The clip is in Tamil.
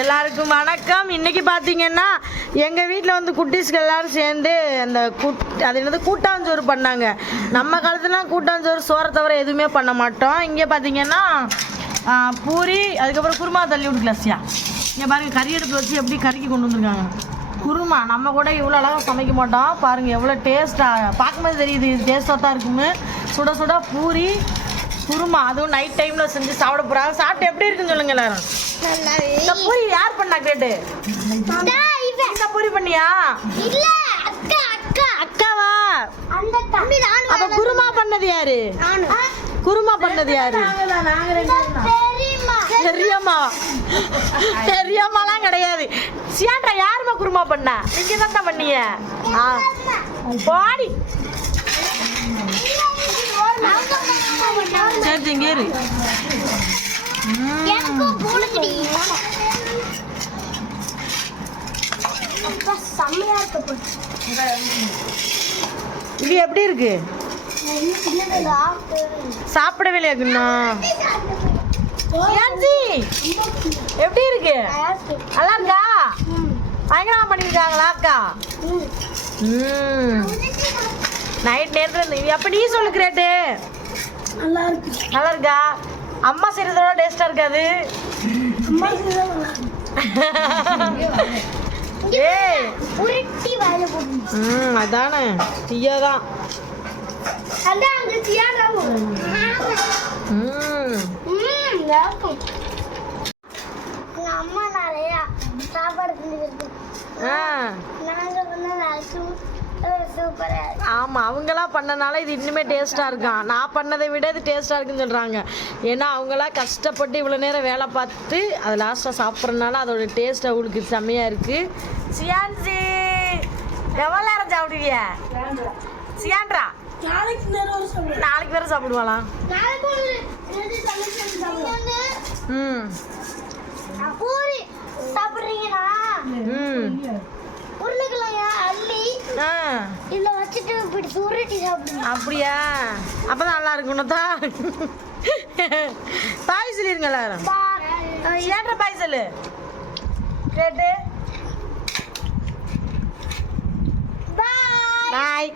எல்லாருக்கும் வணக்கம். இன்னைக்கு பார்த்தீங்கன்னா எங்கள் வீட்டில் வந்து குட்டீஸ்கள் எல்லாரும் சேர்ந்து அந்த அது என்னது கூட்டாஞ்சோறு பண்ணாங்க. நம்ம காலத்துலாம் கூட்டாஞ்சோறு சோறை தவிர எதுவுமே பண்ண மாட்டோம். இங்கே பார்த்தீங்கன்னா பூரி, அதுக்கப்புறம் குருமா தள்ளி விடுக்கலாசியா. இங்கே பாருங்கள் கறி அடுப்பு வச்சு எப்படி கறிக்கு கொண்டு வந்துருக்காங்க. குருமா நம்ம கூட இவ்வளோ அழகாக சமைக்க மாட்டோம். பாருங்கள் எவ்வளோ டேஸ்ட்டாக பார்க்கும்போது தெரியுது, டேஸ்ட்டாக தான் இருக்குன்னு. சுட சுட பூரி குருமா, அதுவும் நைட் டைமில் செஞ்சு சாப்பிட போகிறாங்க. சாப்பிட்டு எப்படி இருக்குன்னு சொல்லுங்க எல்லாரும். இந்த பூரி யார் பண்ணா கேட்டு? இந்த பூரி பண்ணியா? இல்ல அக்கா. அக்கா அக்காவா? அந்த தம்பி நான். அப்ப குருமா பண்ணது யாரு? குருமா பண்ணது யாரு? பெரியம்மா. பெரியம்மாலாம் கிடையாது. சியாண்டா யாருமா குருமா பண்ணா? நீங்க தான் பண்ணீங்க. பாடி சரி இரு. இது எப்படி இருக்கு? சாப்பிடவே இல்லையா? எப்படி இருக்கு? நல்லா இருக்கா? பயங்கரமா பண்ணிருக்காங்களா அக்கா? நைட் நேரத்துல அப்ப நீ சொல்லு கிரேட்டு. நல்லா இருக்கா? அம்மா செய்யறதோட டேஸ்டா இருக்காது. அதானே ஐயாதான். அம்மா நிறைய சாப்பாடு ஆமாம், அவங்களாம் பண்ணனால இது இன்னுமே டேஸ்ட்டாக இருக்கான். நான் பண்ணதை விட இது டேஸ்ட்டாக இருக்குன்னு சொல்கிறாங்க. ஏன்னா அவங்களாம் கஷ்டப்பட்டு இவ்வளோ நேரம் வேலை பார்த்து அது லாஸ்ட்டாக சாப்பிட்றதுனால அதோட டேஸ்ட் அவங்களுக்கு செம்மையாக இருக்குது. சியான்சி எவ்வளோ நேரம் சாப்பிடுவிய? சியான்ட்ரா நாளைக்கு வேறு சாப்பிடுவாளாம். பூரி சாப்பிட்றீங்களா? உருளைக்கிழங்க அள்ளி இதுல வச்சுட்டு இப்படி சுருட்டி சாப்பிடுங்க. அப்படியா? அப்பதான் நல்லா இருக்கணும் தான். பாய் சொல்லிருங்க எல்லாரும். ஏன்ற பாய் சொல்லு கேட்டு. பாய்.